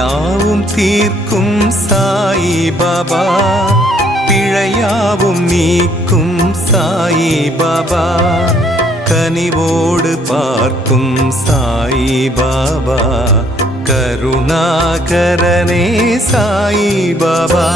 யாவும் தீர்க்கும் சாயி பாபா, பிழையாவும் நீக்கும் சாயி பாபா, கனிவோடு பார்க்கும் சாயி பாபா, கருணாகரனே சாயி பாபா.